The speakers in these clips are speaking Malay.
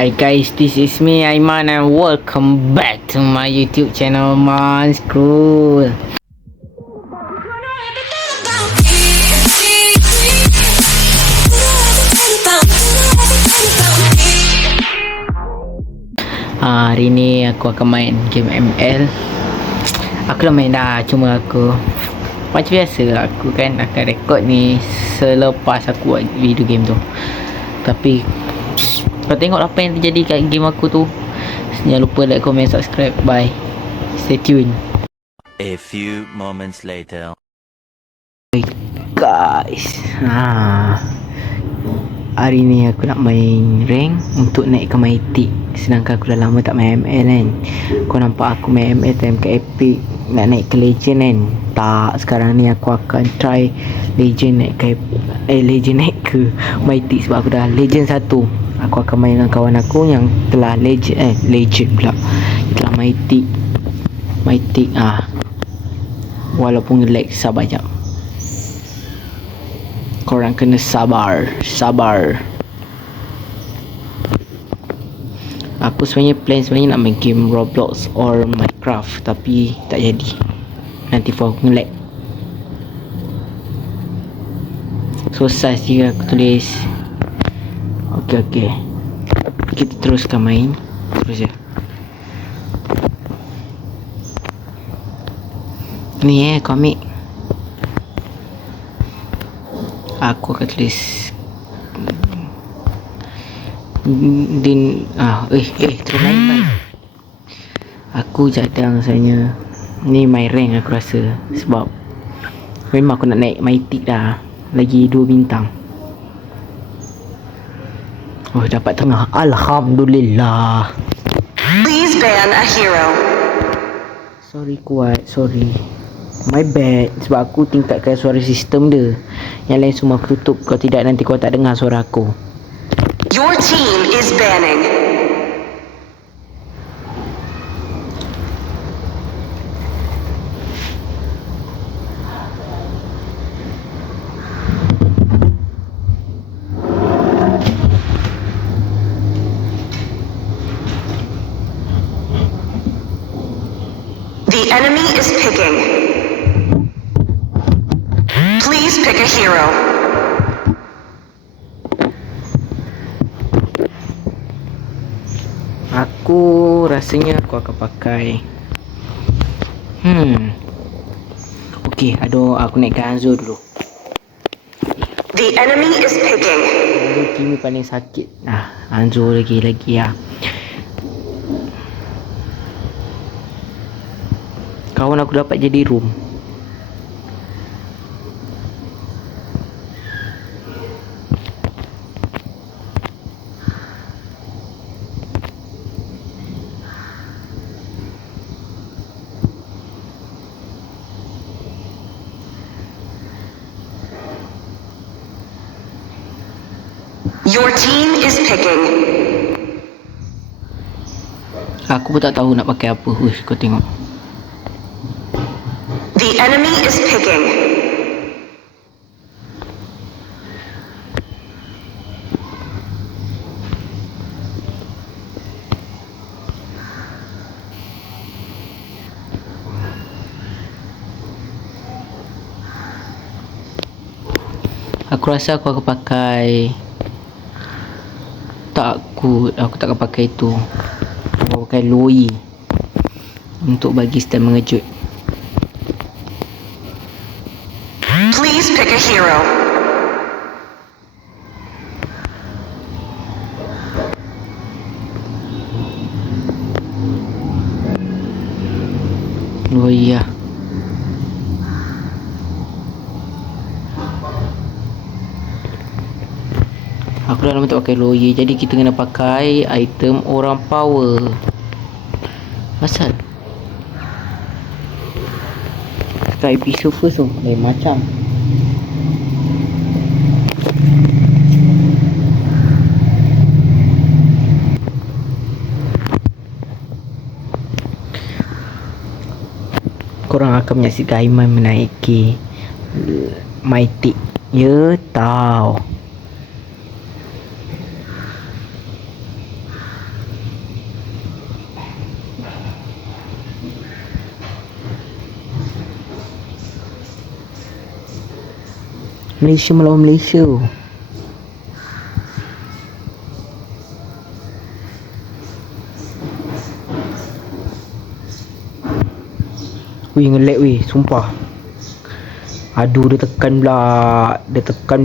Hi guys, this is me Aiman and welcome back to my YouTube channel Man School. Hari ni aku akan main game ML. Aku dah main dah, cuma aku macam biasa aku kan akan rekod ni selepas aku buat video game tu. Tapi kau tengok apa yang terjadi kat game aku tu. Jangan lupa like, comment, subscribe. Bye. Stay tuned. A few moments later. Hey guys, hari ni aku nak main rank untuk naikkan mythic. Sedangkan aku dah lama tak main ML kan. Kau nampak aku main ML time kat epic, nak naik ke legend kan. Tak, sekarang ni aku akan try legend naik ke legend naik ke mythic. Sebab aku dah legend 1. Aku akan main dengan kawan aku yang telah legend pula, telah mythic. Walaupun lag, sabar jap. Korang kena sabar. Aku sebenarnya nak main game Roblox or Minecraft, tapi tak jadi. Nanti aku nge-lag. Susah jika aku tulis. Okay. Kita teruskan main. Terus je. Ni komik. Aku akan tulis terus main. Aku cadang rasanya. Ni my rank aku rasa. Sebab memang aku nak naik mythic dah. Lagi 2 bintang. Oh, dapat tengah. Alhamdulillah. Please ban a hero. Sorry. My bad. Sebab aku tingkatkan suara sistem dia. Yang lain semua aku tutup. Kalau tidak nanti kau tak dengar suara aku. Your team is banning. The enemy is picking. Please pick a hero. Aku rasanya aku akan pakai Okay, aku naikkan Hanzo dulu. The enemy is picking. Hanzo kimi paling sakit. Hanzo lagi ya. Kawan aku dapat jadi room. Your team is picking. Aku pun tak tahu nak pakai apa. Kau tengok. The enemy is picking. Aku rasa aku akan pakai aku tak akan pakai itu. Aku pakai Loi untuk bagi style mengejut. Please pick a hero. Loi lah. Aku dah lama tak pakai Loi, jadi kita kena pakai item orang power. Asal Sky episode first tu lain macam. Korang akan menyaksikan Aiman menaiki mythic. Ya tahu. Malaysia melawan Malaysia. Wih, nge-lag wih, sumpah. Aduh, dia tekan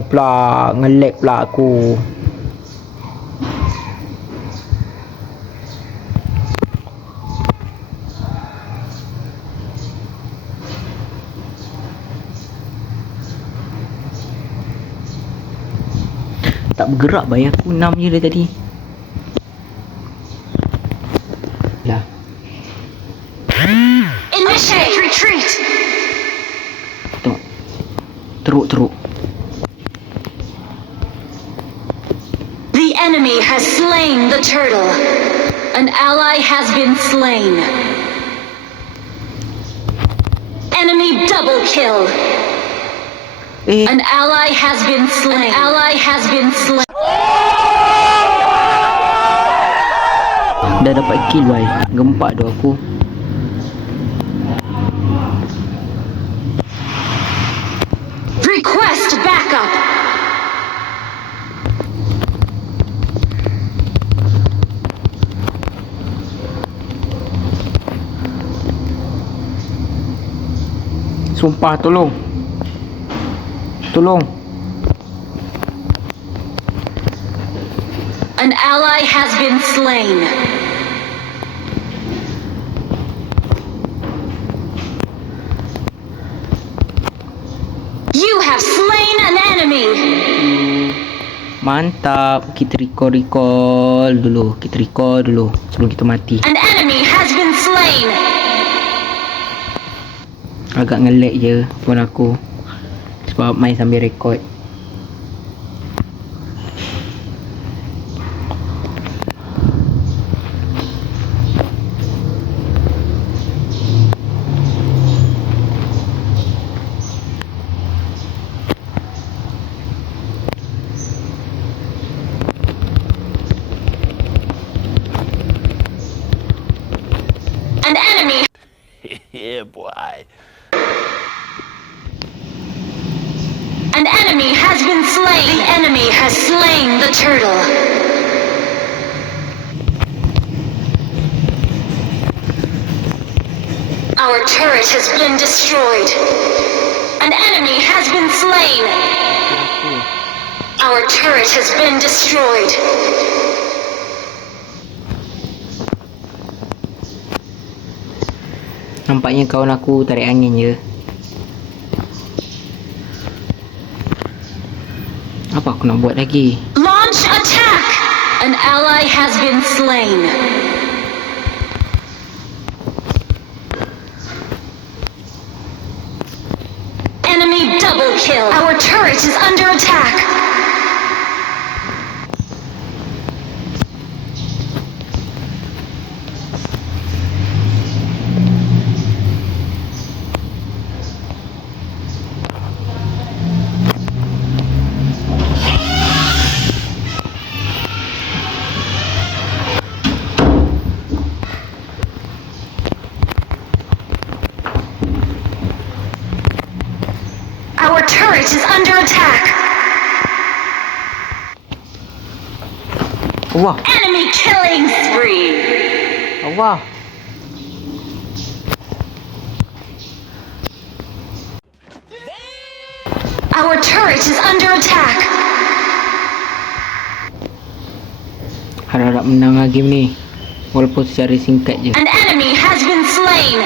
pula. Nge-lag pula aku. Tak bergerak bayi aku 6 je dari tadi. Lah. Initiate retreat. Tengok. Teruk. The enemy has slain the turtle. An ally has been slain. Enemy double kill. An ally has been slain. An ally has been slain. Dah dapat kill bayi. Gempak tu aku. Request backup. Sumpah, tolong. An ally has been slain. You have slain an enemy. Mantap. Kita recall dulu. Sebelum kita mati. An enemy has been slain. Agak nge-lag je phone aku. Sebab main sambil record. An enemy. Yeah, boy. An enemy has been slain. The enemy has slain the turtle. Our turret has been destroyed. An enemy has been slain. Our turret has been destroyed. Nampaknya kawan aku tarik angin je. Apa aku nak buat lagi? Launch attack! An ally has been slain. Enemy double kill. Our turret is under attack. Our turret is under attack. Allah. Enemy killing spree. Allah. Our turret is under attack. Harap-harap menang lah game ni. Walaupun secara singkat je. An enemy has been slain.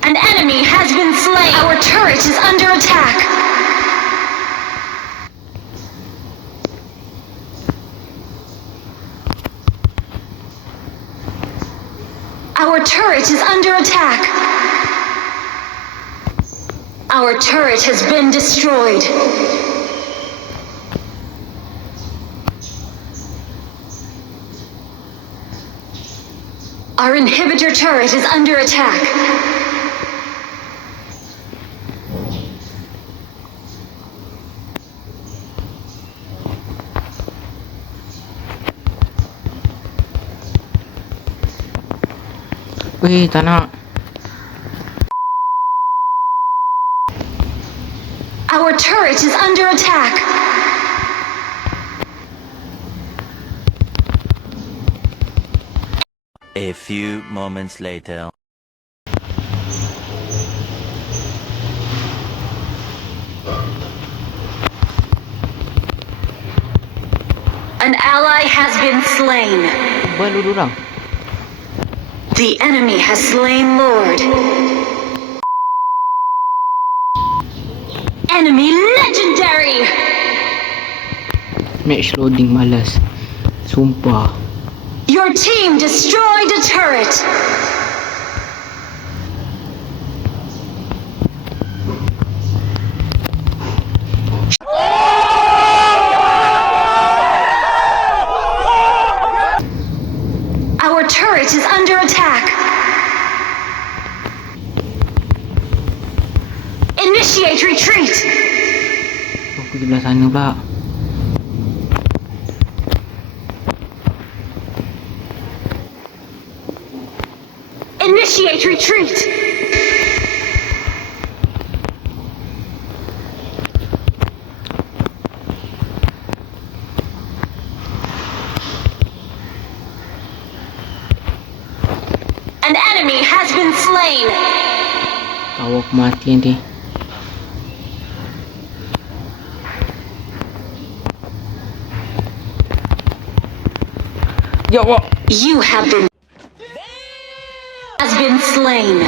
An enemy has been slain. Our turret is under attack. Our turret is under attack. Our turret has been destroyed. Our inhibitor turret is under attack. Weh, tak nak. turret is under attack. A few moments later. An ally has been slain. Baru dorang. The enemy has slain Lord. Enemy legendary. Match loading malas. Sumpah. Your team destroyed a turret. Our turret is under attack. Initiate retreat. Aku di belah sana pula. Initiate retreat. An enemy has been slain. Tahu aku mati nanti. Ya Allah. You have been slain.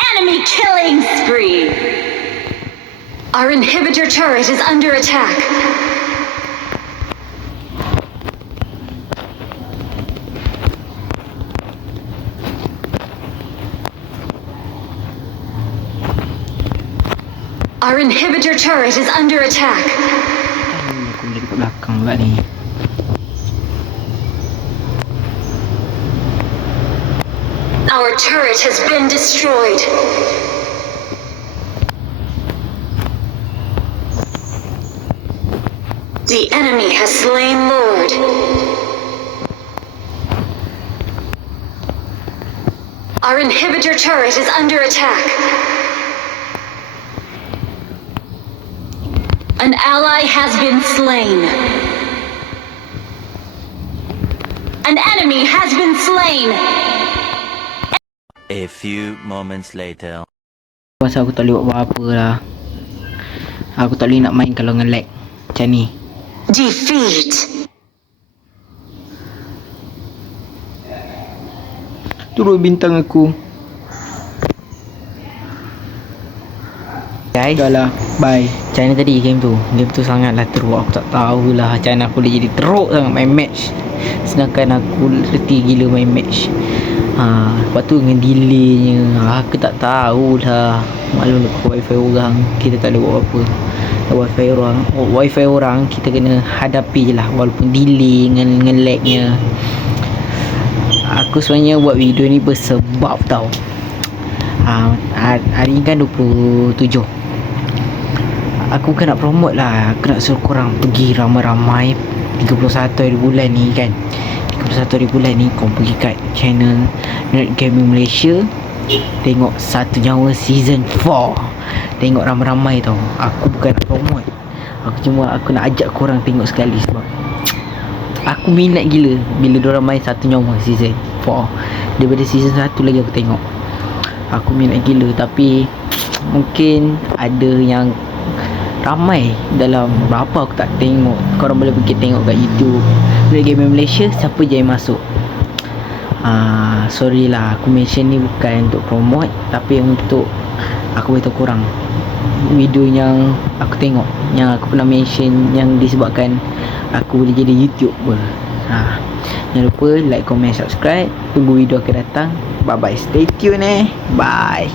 Enemy killing spree. Our inhibitor turret is under attack. Our inhibitor turret is under attack. Aku boleh dekat belakang pula ni. Our turret has been destroyed. The enemy has slain Lord. Our inhibitor turret is under attack. An ally has been slain. An enemy has been slain. A few moments later. Pasal aku tak boleh buat apa-apa lah. Aku tak boleh nak main kalau nge-lag macam ni. Defeat. Turun bintang aku. Guys, dah lah. Bye. Macam mana tadi game tu? Game tu sangatlah teruk. Aku tak tahulah macam mana aku boleh jadi teruk sangat main match. Sedangkan aku reti gila main match. Lepas tu dengan delaynya. Aku tak tahulah. Maklum lepas wifi orang, kita tak boleh buat apa. Wifi orang kita kena hadapi je lah. Walaupun delay dengan lagnya. Aku sebenarnya buat video ni bersebab tau. Hari ni kan 27. Aku bukan nak promote lah. Aku nak suruh korang pergi ramai-ramai 31 hari bulan ni kan. 31 hari bulan ni korang pergi kat channel Nerd Gaming Malaysia. Tengok Satu Nyawa Season 4. Tengok ramai-ramai tau. Aku bukan nak promote. Aku nak ajak korang tengok sekali. Sebab aku minat gila bila diorang main Satu Nyawa Season 4. Daripada season 1 lagi aku tengok. Aku minat gila. Tapi mungkin ada yang ramai dalam berapa aku tak tengok. Korang boleh pergi tengok kat YouTube Nerd Gaming Malaysia. Siapa je yang masuk. Sorry lah, aku mention ni bukan untuk promote, tapi untuk aku beritahu korang video yang aku tengok, yang aku pernah mention, yang disebabkan aku boleh jadi YouTuber. Jangan lupa like, comment, subscribe. Tunggu video akan datang. Bye bye, stay tune bye.